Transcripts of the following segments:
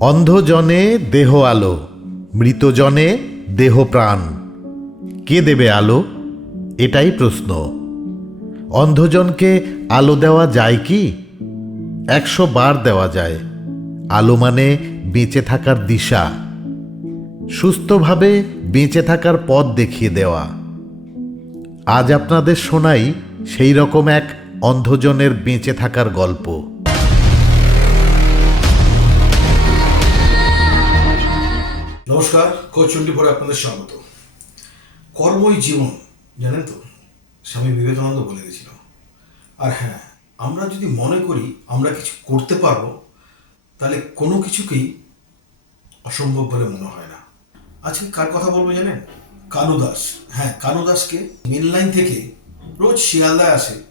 অন্ধজনে দেহ আলো, মৃতজনে দেহ প্রাণ। কে দেবে আলো? এটাই প্রশ্ন। অন্ধজনকে আলো দেওয়া যায় কি? একশো বার দেওয়া যায়। আলো মানে বেঁচে থাকার দিশা। সুস্থভাবে বেঁচে থাকার পথ দেখিয়ে দেওয়া। আজ আপনাদের শোনাই সেই রকম এক অন্ধজনের বেঁচে থাকার গল্প। নমস্কার, কোচ পরে আপনাদের স্বাগত। কর্মই জীবন, জানেন তো? স্বামী বিবেকানন্দ বলে গেছিল। আর হ্যাঁ আমরা যদি মনে করি আমরা কিছু করতে পারব, তাহলে কোনো কিছুকেই অসম্ভব বলে মনে হয় না। আজকে কার কথা বলব জানেন? কানু দাস হ্যাঁ কানু দাসকে মেন লাইন থেকে রোজ শিয়ালদায় আসে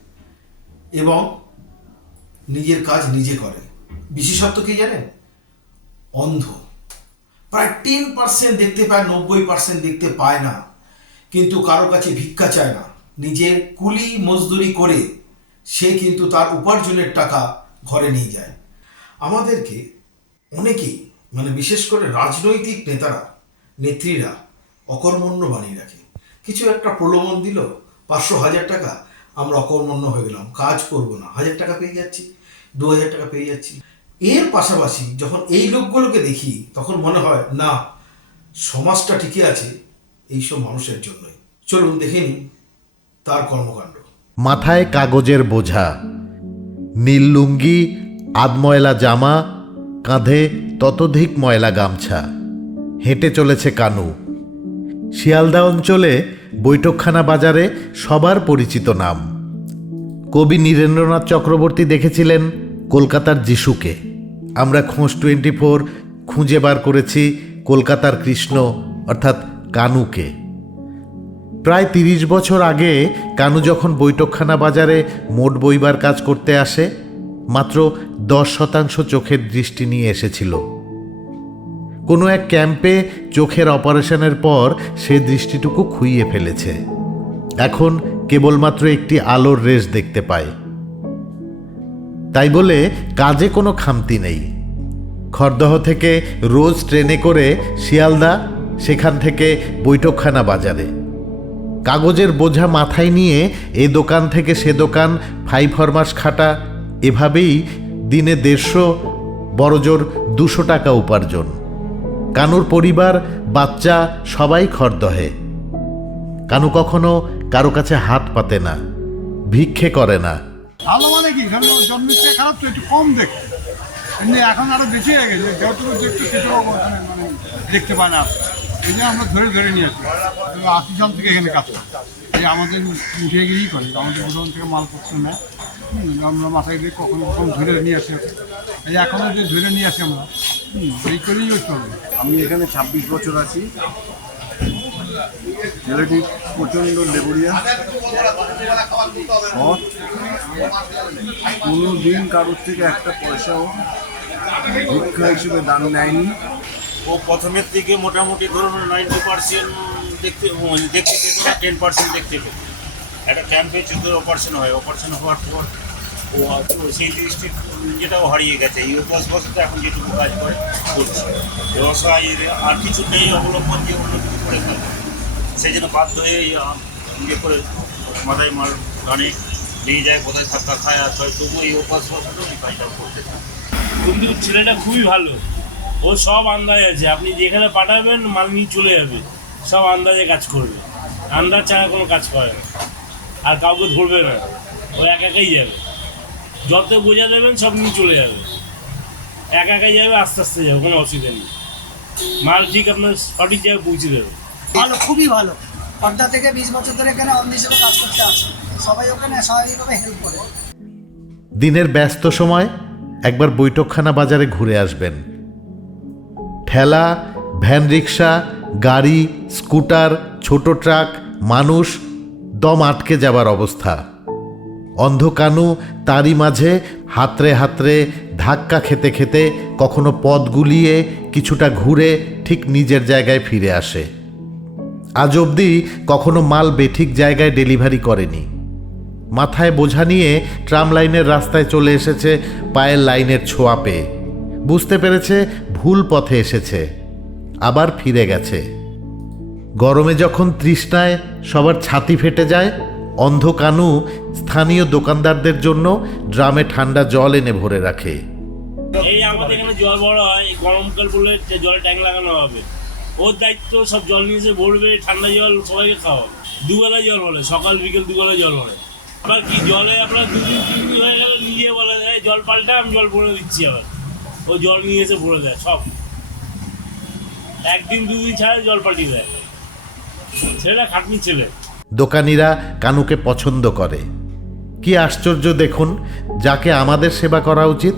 এবং নিজের কাজ নিজে করে। বিশেষত্ব কি জানেন? অন্ধ। প্রায় টেন পার্সেন্ট দেখতে পায়, নব্বই পার্সেন্ট দেখতে পায় না। কিন্তু কারও কাছে ভিক্ষা চায় না। নিজের কুলি মজদুরি করে সে কিন্তু তার উপার্জনের টাকা ঘরে নিয়ে যায়। আমাদেরকে অনেকেই মানে বিশেষ করে রাজনৈতিক নেতারা, নেত্রীরা অকর্মণ্য বানিয়ে রাখে। কিছু একটা প্রলোভন দিল, পাঁচশো হাজার টাকা, আমরা অকর্মণ্য হয়ে গেলাম। কাজ করব না। হাজার টাকা পেয়ে যাচ্ছি, দু হাজার টাকা পেয়ে যাচ্ছি। এর পাশাপাশি যখন এই লোকগুলোকে দেখি, তখন মনে হয়, না, সমাজটা ঠিকই আছে এইসব মানুষের জন্যই। চলুন দেখে নিই তার কর্মকাণ্ড। মাথায় কাগজের বোঝা, নীল লুঙ্গি, আধময়লা জামা, কাঁধে ততোধিক ময়লা গামছা, হেঁটে চলেছে কানু। শিয়ালদা অঞ্চলে বৈঠকখানা বাজারে সবার পরিচিত নাম। কবি নীরেন্দ্রনাথ চক্রবর্তী দেখেছিলেন কলকাতার যিশুকে। আমরা খোঁজ টোয়েন্টি ফোর খুঁজে বার করেছি কলকাতার কৃষ্ণ, অর্থাৎ কানুকে। প্রায় তিরিশ বছর আগে কানু যখন বৈঠকখানা বাজারে মোট বইবার কাজ করতে আসে, মাত্র দশ শতাংশ চোখের দৃষ্টি নিয়ে এসেছিল। কোনো এক ক্যাম্পে চোখের অপারেশনের পর সে দৃষ্টিটুকু খুইয়ে ফেলেছে। এখন কেবলমাত্র একটি আলোর রেস দেখতে পায়। তাই বলে কাজে কোনো খামতি নেই। খড়দহ থেকে রোজ ট্রেনে করে শিয়ালদা, সেখান থেকে বৈঠকখানা বাজারে। কাগজের বোঝা মাথায় নিয়ে এ দোকান থেকে সে দোকান, ফাইভ ফরমাস খাটা, এভাবেই দিনে দেড়শো, বড়জোর দুশো টাকা উপার্জন। কানুর পরিবার, বাচ্চা, সবাই খরদহে কানু কখনো কারও কাছে হাত পাতে না, ভিক্ষে করে না। ভালো মানে কি? এখানে জন্মের থেকে খারাপ তো একটু কম দেখতে। এমনি এখন আরও বেশি হয়ে গেছে। যতটুকু দেখতে সেটাও মানে মানে দেখতে পায় না। এই যে আমরা ধরে ধরে নিয়ে আসি। আশি সাল থেকে এখানে কাজ করি। এই আমাদের উঠে গিয়েই করে। আমাদের গোডাউন থেকে মালপত্র নেয়। আমরা মাথায় দিয়ে কখনো কখনো ধরে নিয়ে আসি। এই এখনও যে ধরে নিয়ে আসি আমরা এই করেই চলবে। আমি এখানে ছাব্বিশ বছর আছি। ছেলেটি প্রচণ্ড লেবুরিয়া। কোনো দিন কারোর থেকে একটা পয়সাও ভিক্ষা হিসেবে দান নেয়নি। ও প্রথমের থেকে মোটামুটি ধরুন নাইনটি পার্সেন্ট দেখতে দেখতে টেন পার্সেন্ট দেখতে পেত। একটা ক্যাম্পে চোদ্দ অপারেশন হয় অপারেশন হওয়ার পর ও সেই দৃষ্টি যেটাও হারিয়ে গেছে। এই দশ বছরতে এখন যেটুকু কাজ করে, করছে। ব্যবসায় আর কিছু নেই, অবলম্বন দিয়ে অন্য কিছু করে খাবে সেই জন্য বাধ্য হয়ে ইয়ে করে মাথায় মাল গানে নিয়ে যায়, কোথায় ধাক্কা খায় আর হয় তবু এই অভ্যাস কাজটা করতে কিন্তু ছেলেটা খুবই ভালো। ও সব আন্দাজ আছে। আপনি যেখানে পাঠাবেন, মাল নিয়ে চলে যাবে। সব আন্দাজে কাজ করবে। আন্দাজ ছাড়া কোনো কাজ করে না। আর কাউকে ধরবে না। ও একা একাই যাবে। যত বোঝা দেবেন, সব নিয়ে চলে যাবে। একা একাই যাবে, আস্তে আস্তে যাবে, কোনো অসুবিধা নেই। মাল ঠিক আপনার সঠিক জায়গায় পৌঁছে দেবে। ভালো, খুবই ভালো। পর্দা থেকে বিশ বছর ধরে এখানে অন্য হিসেবে কাজ করতে আসে সবাই ওখানে স্বাভাবিকভাবে হেল্প করে। দিনের ব্যস্ত সময় একবার বৈঠকখানা বাজারে ঘুরে আসবেন। ঠেলা, ভ্যান রিক্সা, গাড়ি, স্কুটার, ছোট ট্রাক, মানুষ, দম আটকে যাবার অবস্থা। অন্ধকানু তারই মাঝে হাতরে হাতরে ধাক্কা খেতে খেতে কখনো পথ গুলিয়ে কিছুটা ঘুরে ঠিক নিজের জায়গায় ফিরে আসে। আজ অবধি কখনো মাল বেঠিক জায়গায় ডেলিভারি করেনি। মাথায় বোঝা নিয়ে ট্রাম লাইনের রাস্তায় চলে এসেছে, পায়ের লাইনের ছোঁয়া পেয়ে। বুঝতে পেরেছে ভুল পথে এসেছে, আবার ফিরে গেছে। গরমে যখন তৃষ্ণায় সবার ছাতি ফেটে যায়, অন্ধকানু স্থানীয় দোকানদারদের জন্য ড্রামে ঠান্ডা জল এনে ভরে রাখে। এই আমাদের এখানে জল বড় হয় গরমকাল যে জল ট্যাঙ্ক লাগানো হবে। ওর দায়িত্ব সব জল নিয়ে এসে ভরবে, ঠান্ডা জল সবাইকে খাওয়াবে দুবেলা জল বলে, সকাল, বিকেল দুবেলা জল বলে। আবার কি, জলে আপনার দুদিন, তিন দিন হয়ে গেলে নিজে বলে দেয়, জল পাল্টা আমি জল ভরে দিচ্ছি আবার। ও জল নিয়ে এসে ভরে দেয়, সব। একদিন, দুদিন ছাড়া জল পাল্টিয়ে দেয়। ছেলেটা খাটনি ছেলে। দোকানিরা কানুকে পছন্দ করে। কি আশ্চর্য দেখুন, যাকে আমাদের সেবা করা উচিত,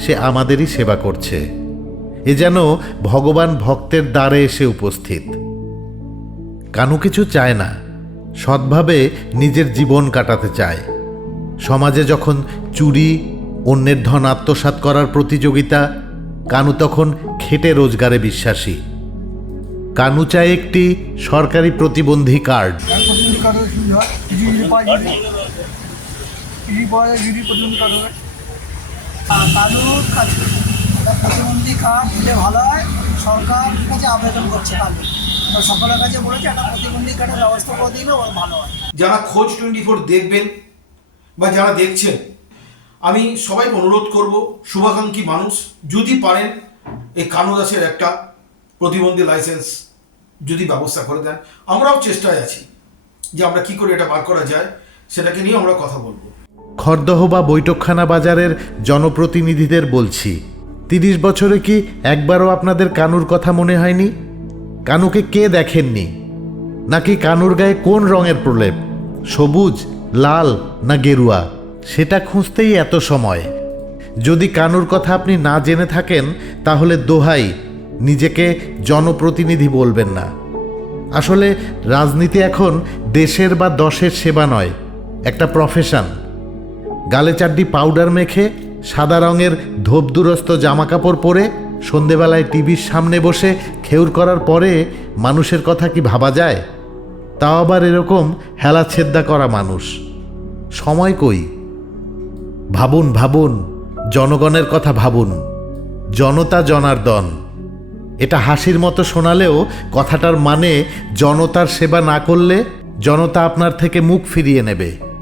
সে আমাদেরই সেবা করছে। এ যেন ভগবান ভক্তের দ্বারে এসে উপস্থিত। কানু কিছু চায় না, সৎভাবে নিজের জীবন কাটাতে চায়। সমাজে যখন চুরি, অন্যের ধন আত্মসাৎ করার প্রতিযোগিতা, কানু তখন খেটে রোজগারে বিশ্বাসী। কানু চায় একটি সরকারি প্রতিবন্ধী কার্ড। হয় কিছু প্রতিবন্ধী কার্ড দিলে ভালো হয় সরকার কাছে আবেদন করছে কালু তো সকলের কাছে বলেছে একটা প্রতিবন্ধী কার্ডের ব্যবস্থা করে দিলে ওর ভালো হয়। যারা খোঁজ টোয়েন্টি ফোর দেখবেন বা যারা দেখছেন আমি সবাইকে অনুরোধ করব শুভাকাঙ্ক্ষী মানুষ যদি পারেন এই কানু দাসের একটা প্রতিবন্ধী লাইসেন্স যদি ব্যবস্থা করে দেন। আমরাও চেষ্টায় আছি যে আমরা কি করে এটা বার করা যায় সেটাকে নিয়ে আমরা কথা বলব। খরদহ বা বৈঠকখানা বাজারের জনপ্রতিনিধিদের বলছি। তিরিশ বছরে কি একবারও আপনাদের কানুর কথা মনে হয়নি? কানুকে কে দেখেননি? নাকি কানুর গায়ে কোন রঙের প্রলেপ? সবুজ, লাল না গেরুয়া? সেটা খুঁজতেই এত সময়। যদি কানুর কথা আপনি না জেনে থাকেন, তাহলে দোহাই, নিজেকে জনপ্রতিনিধি বলবেন না। আসলে রাজনীতি এখন দেশের বা দশের সেবা নয়, একটা প্রফেশন গালে চারটি পাউডার মেখে সাদা রঙের ধোপদুরস্ত জামা কাপড় পরে সন্ধেবেলায় টিভির সামনে বসে খেউর করার পরে মানুষের কথা কি ভাবা যায়? তাও আবার এরকম হেলা ছেদ্দা করা মানুষ। সময় কই? ভাবুন ভাবুন, জনগণের কথা ভাবুন। জনতা জনার্দন। এটা হাসির মতো শোনালেও কথাটার মানে জনতার সেবা না করলে জনতা আপনার থেকে মুখ ফিরিয়ে নেবে।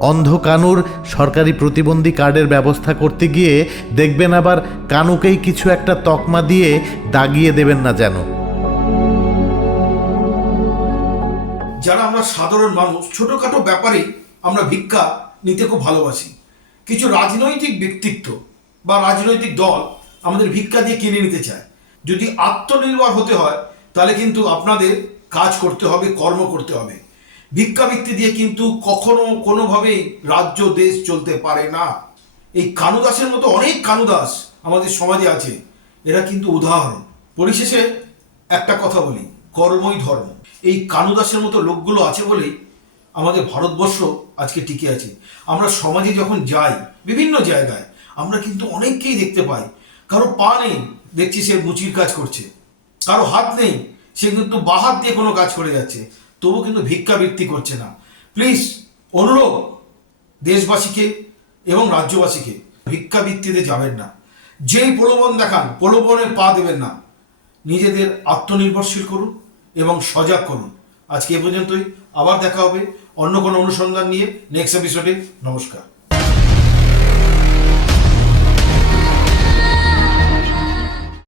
অন্ধ কানুর সরকারি প্রতিবন্ধী কার্ডের ব্যবস্থা করতে গিয়ে দেখবেন আবার কানুকেই কিছু একটা তকমা দিয়ে দাগিয়ে দেবেন না যেন। যারা আমরা সাধারণ মানুষ, ছোটোখাটো ব্যাপারে আমরা ভিক্ষা নিতে খুব ভালোবাসি। কিছু রাজনৈতিক ব্যক্তিত্ব বা রাজনৈতিক দল আমাদের ভিক্ষা দিয়ে কিনে নিতে চায়। যদি আত্মনির্ভর হতে হয়, তাহলে কিন্তু আপনাদের কাজ করতে হবে, কর্ম করতে হবে। ভিক্ষাবৃত্তি দিয়ে কিন্তু কখনো কোনোভাবেই রাজ্য, দেশ চলতে পারে না। এই কানুদাসের মতো অনেক কানুদাস আমাদের সমাজে আছে। এরা কিন্তু উদাহরণ। পরিশেষে একটা কথা বলি, কর্মই ধর্ম। এই কানুদাসের মতো লোকগুলো আছে বলেই আমাদের ভারতবর্ষ আজকে টিকে আছে। আমরা সমাজে যখন যাই, বিভিন্ন জায়গায়, আমরা কিন্তু অনেককেই দেখতে পাই। কারও পা নেই, দেখছি সে মুচির কাজ করছে। কারও হাত নেই, সে কিন্তু বাহাত দিয়ে কোনো কাজ করে যাচ্ছে। তবু কিন্তু ভিক্ষাবৃত্তি করছে না। প্লিজ অনুরোধ দেশবাসীকে এবং রাজ্যবাসীকে ভিক্ষাবৃত্তিতে যাবেন না। যেই প্রলোভন দেখান, প্রলোভনে পা দেবেন না। নিজেদের আত্মনির্ভরশীল করুন এবং সজাগ করুন। আজকে এ পর্যন্তই। আবার দেখা হবে অন্য কোনো অনুসন্ধান নিয়ে নেক্সট এপিসোডে নমস্কার।